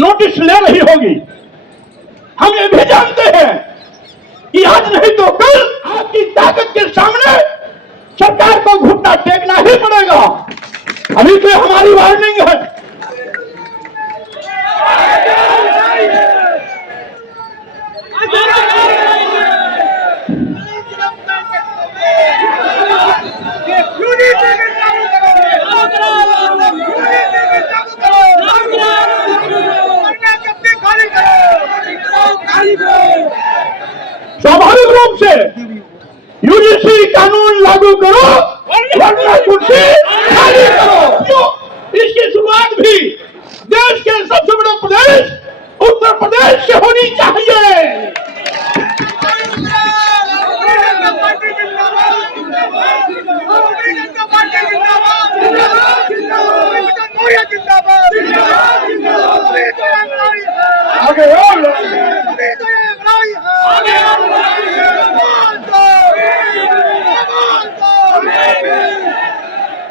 Notice ले रही होगी। हम ये भी जानते हैं कि आज नहीं तो कल आपकी ताकत के सामने सरकार को घुटना टेकना ही पड़ेगा। अभी तो हमारी वार्निंग है। स्वाभाविक रूप से यूजीसी कानून लागू करो वरना कुर्सी खाली करो। इसकी शुरुआत भी देश के सबसे बड़े प्रदेश उत्तर प्रदेश से होनी चाहिए।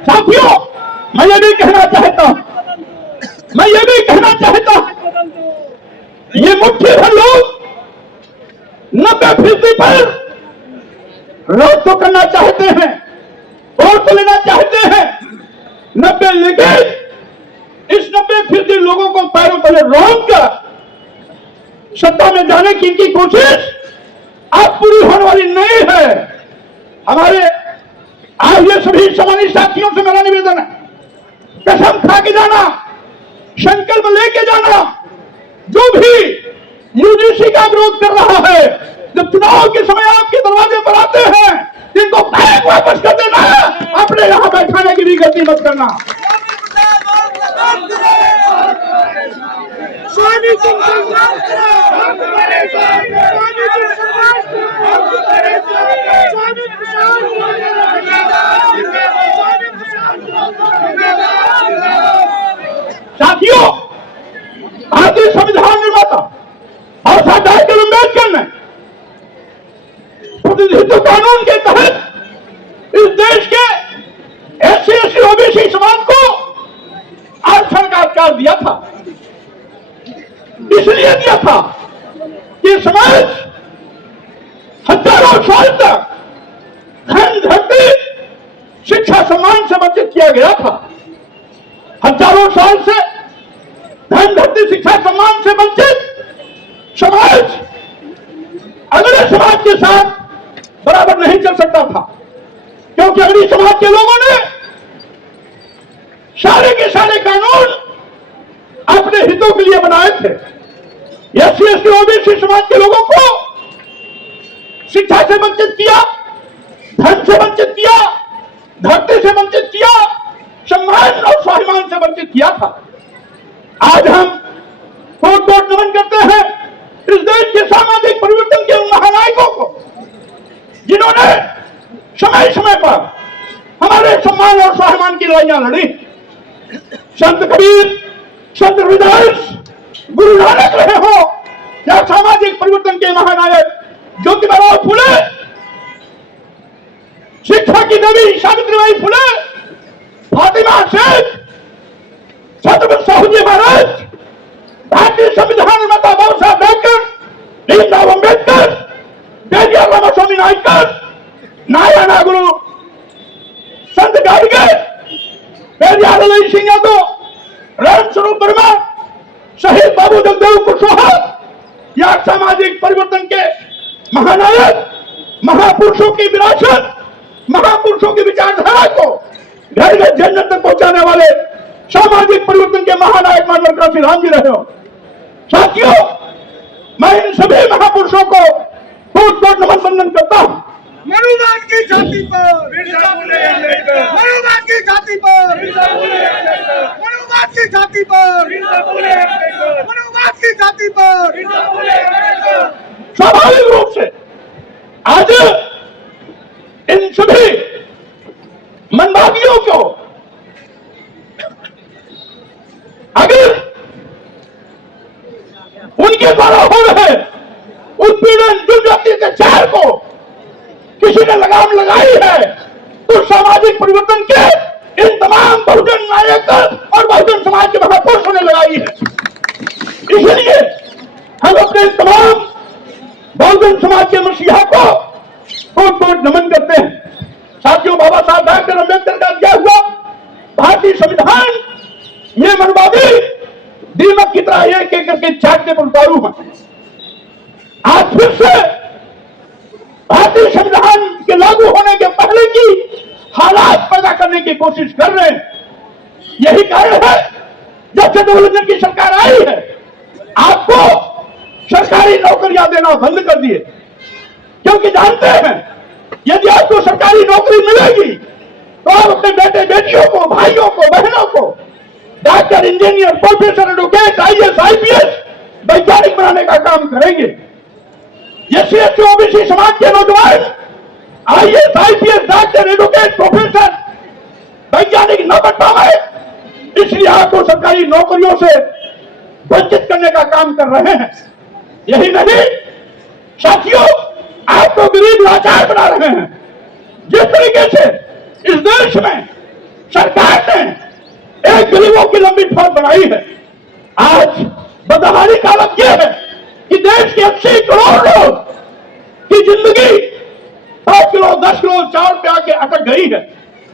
साथियों, मैं ये भी कहना चाहता हूं, ये मुट्ठी भर लोग 90% पर रोक तो करना चाहते हैं, वोट तो लेना चाहते हैं 90, लेकिन इस 90% लोगों को पैरों तले रोक कर सत्ता में जाने की इनकी कोशिश आज पूरी होने वाली नहीं है। हमारे आज ये सभी सम्मानित साथियों से मेरा निवेदन है, कसम खा के जाना, संकल्प लेके जाना, जो भी यूजीसी का विरोध कर रहा है, जब चुनाव के समय आपके दरवाजे पर आते हैं, इनको बैग वापस कर देना है, अपने यहां बैठाने की भी गलती मत करना। साथियों, भारतीय संविधान निर्माता और डॉक्टर अम्बेडकर ने प्रतिनिधित्व कानून के तहत इस देश के SC/ST OBC समाज को आरक्षण का अधिकार दिया था। इसलिए दिया था कि समाज हजारों साल तक धन धरती शिक्षा सम्मान से वंचित किया गया था। हजारों साल से धन धरती शिक्षा सम्मान से वंचित समाज अगले समाज के साथ बराबर नहीं चल सकता था, क्योंकि अगली समाज के लोगों ने सारे के सारे कानून अपने हितों के लिए बनाए थे। SC/ST OBC समाज के लोगों को शिक्षा से वंचित किया, धन से वंचित किया, धरती से वंचित किया, सम्मान और स्वाभिमान से वंचित किया था। आज हम कोट नमन करते हैं इस देश के सामाजिक परिवर्तन के उन महानायकों को, जिन्होंने समय समय पर हमारे सम्मान और स्वाभिमान की लड़ाइयां लड़ी। संत कबीर, संत रविदास, गुरु नानक रहे हो या सामाजिक परिवर्तन के महानायक ज्योतिबा फुले, शिक्षा की देवी सावित्रीबाई फुले, फातिमा शेख, छत्रपति साहूजी महाराज, भारतीय संविधान निर्माता बाबा साहब अम्बेडकर, भीमराव अम्बेडकर, पेरियार रामास्वामी नायकर, नारायण गुरु संत गाडगे, पेरियार ललित सिंह यादव, राम स्वरूप वर्मा, शहीद बाबू जगदेव कुशवाहा या सामाजिक परिवर्तन के महानायक, महापुरुषों की विरासत, महापुरुषों की विचारधारा को घर घर जन्नत तक पहुंचाने वाले सामाजिक परिवर्तन के महानायक मानव काशी राम जी रहे हो। साथियों, मैं इन सभी महापुरुषों को कोट नमन वंदन करता हूं। मनुवाद की छाती पर, मनुवाद की छाती पर, मनुवाद की छाती पर, मनुवाद की छाती पर। स्वाभाविक रूप से आज इन सभी मनभागियों को अगर उनके द्वारा हो रहे उत्पीड़न, दुर्गति के चार को किसी ने लगाम लगाई है, तो सामाजिक परिवर्तन के इन तमाम बहुजन नायक और बहुजन समाज के महापुरुषों ने लगाई है। इसलिए हम अपने तमाम बहुजन समाज के मसीहा को कोट कोट नमन करते हैं। साथियों, बाबा साहब डॉक्टर अम्बेडकर का दिया हुआ भारतीय संविधान ये मनवादी दीमक की तरह एक एक करके चाटने पर उतारू है। आज फिर से भारतीय संविधान के लागू होने के पहले की हालात पैदा करने की कोशिश कर रहे हैं। यही कारण है जब से डबल की सरकार आई है आपको सरकारी नौकरियां देना बंद कर दिए, क्योंकि जानते हैं यदि आपको सरकारी नौकरी मिलेगी तो आप अपने बेटे बेटियों को, भाइयों को, बहनों को doctor, engineer, professor, advocate, IAS, IPS, वैज्ञानिक बनाने का काम करेंगे। ये एससी ओबीसी समाज के नौजवान IAS, IPS, doctor, advocate, professor, वैज्ञानिक न बन पाए, इसलिए आपको सरकारी नौकरियों से वंचित करने का काम कर रहे हैं। यही नहीं साथियों, आपको गरीब लाचार बना रहे हैं। जिस तरीके से इस देश में सरकार ने एक गरीबों की लंबी फौज बनाई है, आज बदहाली का हालत यह है कि देश के 80 करोड़ लोग की जिंदगी 5 किलो 10 किलो चावल पे आके अटक गई है।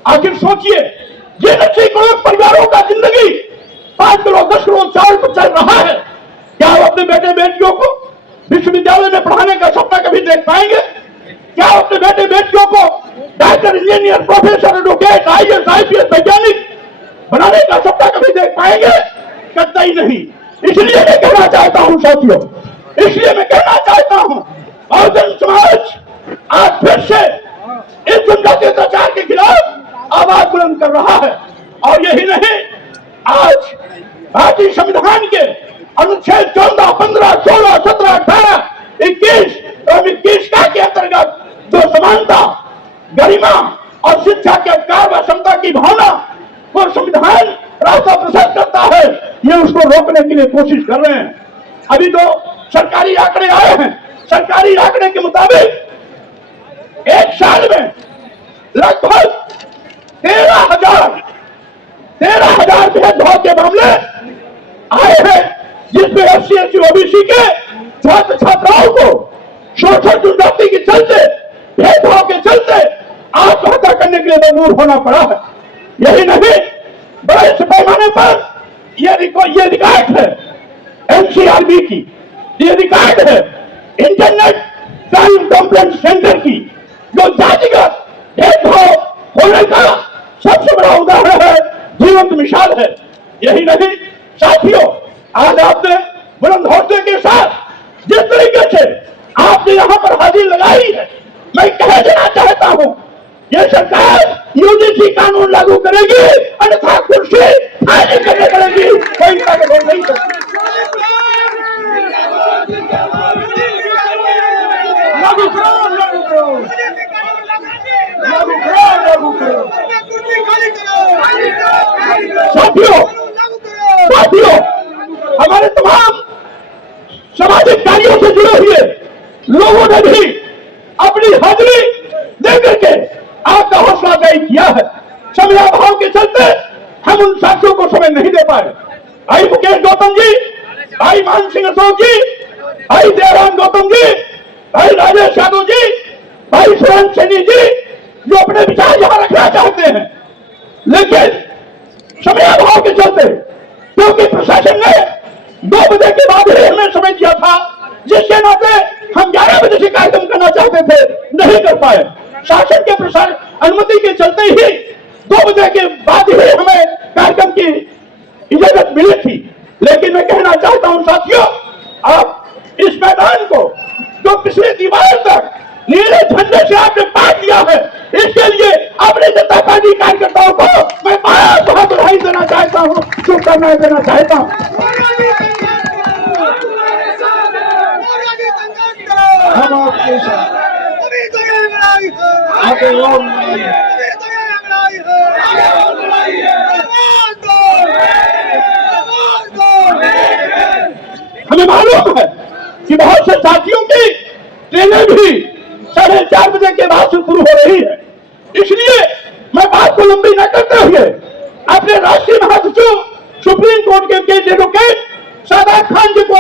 आखिर सोचिए, जिन 80 करोड़ परिवारों का जिंदगी 5 किलो 10 किलो चावल पर चल रहा है, क्या आप अपने बेटे बेटियों को विश्वविद्यालय में पढ़ाने का सपना कभी देख पाएंगे? क्या आप अपने बेटे बेटियों को doctor, engineer, professor, advocate, IAS, IPS, वैज्ञानिक बनाने का सपना कभी देख पाएंगे? कतई नहीं। इसलिए मैं कहना चाहता हूं साथियों, इसलिए मैं कहना चाहता हूं बहुजन समाज आज फिर से इस जनजातीय अत्याचार के खिलाफ आवाज बुलंद कर रहा है। और यही नहीं, आज भारतीय संविधान के अनुच्छेद 14, 15, 16, 17, 18, 21 और 21 के अंतर्गत जो समानता, गरिमा और शिक्षा के अधिकार व क्षमता की भावना को संविधान रास्ता प्रशस्त करता है, ये उसको रोकने के लिए कोशिश कर रहे हैं। अभी तो सरकारी आंकड़े आए हैं, सरकारी आंकड़े के मुताबिक एक साल में लगभग 13,000 भेदभाव के मामले आए हैं, जिसमें एससी, एसटी, ओबीसी के छात्र छात्राओं को शोषण दुर्गति के चलते, भेदभाव के चलते आत्महत्या करने के लिए मजबूर होना पड़ा है। यही नहीं, बड़े पैमाने पर यह रिकॉर्ड है एनसीआरबी की, ये रिकॉर्ड है इंटरनेट क्राइम कंप्लेंट सेंटर की, जो जातिगत भेदभाव होने का सबसे बड़ा उदाहरण है, जीवंत मिसाल है। यही नहीं साथियों, आज आपने बुलंद हौसले के साथ जिस तरीके से आपने यहाँ पर हाजिरी लगाई है, मैं कह देना चाहता हूँ, ये सरकार यूजीसी कानून लागू करेगी, अन्यथा कुर्सी खाली करने पड़ेगी, कोई कानून नहीं करेगी। लागू करो, लागू करो, लागू करो, लागू करो। साथियों, हमारे तमाम सामाजिक कार्यों से जुड़े हुए लोगों ने भी अपनी हाजिरी देकर के आपका हौसला अफजाई किया है। समयाभाव के चलते हम उन साथियों को समय नहीं दे पाए। भाई मुकेश गौतम जी, भाई मान सिंह अशोक जी, भाई जयराम गौतम जी, भाई राजेश यादव जी, भाई सुरेंद्र सैनी जी, जो अपने विचार यहां रखना चाहते हैं, लेकिन समयाभाव के चलते, क्योंकि प्रशासन ने 2 बजे के बाद ही हमें समय दिया था, जिसके नाते हम 11 बजे से कार्यक्रम करना चाहते थे, नहीं कर पाए। शासन के प्रसार अनुमति के चलते ही 2 बजे के बाद ही हमें कार्यक्रम की इजाजत मिली थी। लेकिन मैं कहना चाहता हूं साथियों, आप इस मैदान को जो पिछले दीवार तक नीले झंडे से आपने पार दिया है, इसके लिए अपनी जनता पार्टी कार्यकर्ताओं को मैं बहुत बधाई देना चाहता हूं, शुभकामनाएं देना चाहता हूं। हम आपके साथ आगे और हमें मालूम है कि बहुत से साथियों की ट्रेनें भी 4:30 बजे के बाद से शुरू हो रही है। इसलिए मैं बात को लंबी न करते हुए अपने राष्ट्रीय महासचिव सुप्रीम कोर्ट के एडवोकेट सादात खान जी को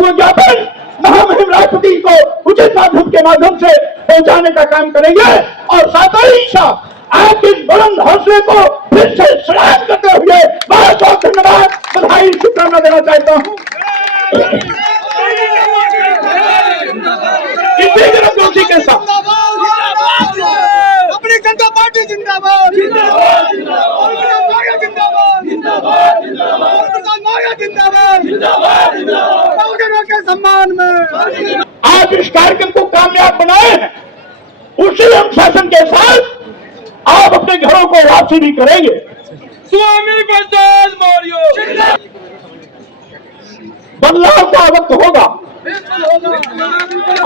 वो ज्ञापन महामहिम राष्ट्रपति को उचित माध्यम के माध्यम से पहुंचाने का काम करेंगे। और साथ ही साथ आपके इस बुलंद हौसले को फिर से सलाम करते हुए बहुत बहुत धन्यवाद, बधाई, शुक्राना देना चाहता हूँ। इसी जोशी के साथ अपनी जनता पार्टी जिंदाबाद, जिंदाबाद, जिंदाबाद, जिंदाबाद, जिंदाबाद, जिंदाबाद, जिंदाबाद, बहुजनों के सम्मान में आप इस कार्यक्रम को कामयाब बनाए हैं, उसी अनुशासन के साथ आप अपने घरों को वापसी भी करेंगे। स्वामी प्रसाद मौर्य बदलाव का वक्त होगा।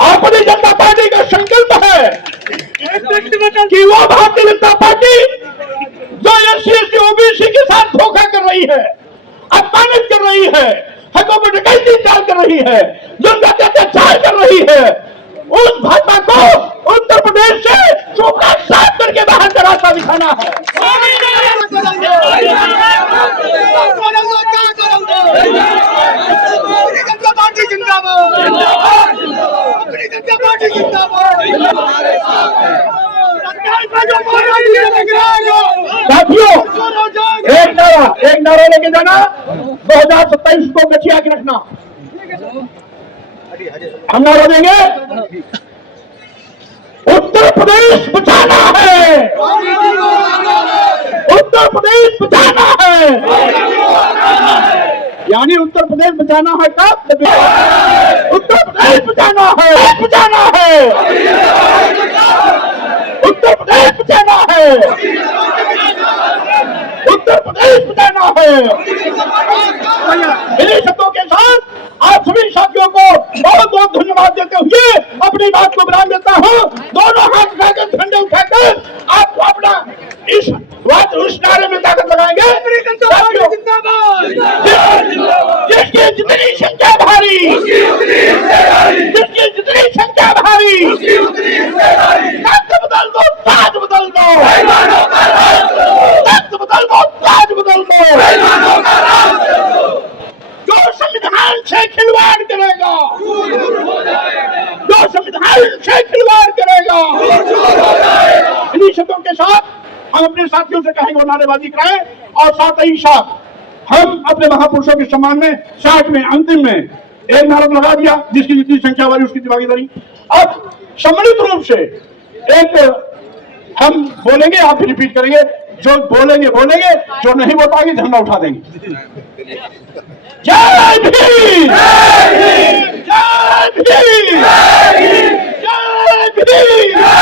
आपकी जनता पार्टी का संकल्प है कि वो भारतीय जनता पार्टी जो SC OBC के साथ धोखा कर रही है, अपमानित कर रही है, हकों पर डकैती कर रही है, जनता का अत्याचार कर रही है, उस भाजपा को उत्तर प्रदेश से चोपड़ा साफ करके बाहर का रास्ता दिखाना है। जनता पार्टी जिंदाबाद, अपनी जनता पार्टी जिंदाबाद। साथियों, एक नारा लेके जाना, 2027 को गठिया के रखना। हम नारा देंगे, उत्तर प्रदेश बचाना है, उत्तर प्रदेश बचाना है। यानी उत्तर प्रदेश बचाना है कब? उत्तर प्रदेश बचाना है, बचाना है, उत्तर प्रदेश बचाना है, उत्तर प्रदेश बचाना है। इन्हीं शब्दों के साथ आप सभी साथियों को बहुत बहुत धन्यवाद देते हुए अपनी बात को विराम देता हूँ। दोनों हाथ उठाकर, झंडे उठाकर आपको अपना उस नारे में ताकत लगाएंगे। जिसकी जितनी संख्या भारी, जिसकी जितनी संख्या भारी, ताकत बदल दो, ताज बदल दो, ताकत बदल दो, ताज बदल दो। जो संविधान से खिलवाड़ करेगा, जो संविधान से खिलवाड़ करेगा, इन्हीं शब्दों के साथ हम अपने साथियों से कहेंगे वो नारेबाजी कराएं। और साथ ही साथ हम अपने महापुरुषों के सम्मान में 60 में अंतिम में एक नारा लगा दिया, जिसकी जितनी संख्या वाली उसकी भागीदारी। अब सम्मिलित रूप से एक हम बोलेंगे, आप भी रिपीट करेंगे। जो बोलेंगे बोलेंगे, जो नहीं बोल पाएंगे झंडा उठा देंगे। जय भीम, जय भीम, जय भीम, जय भीम।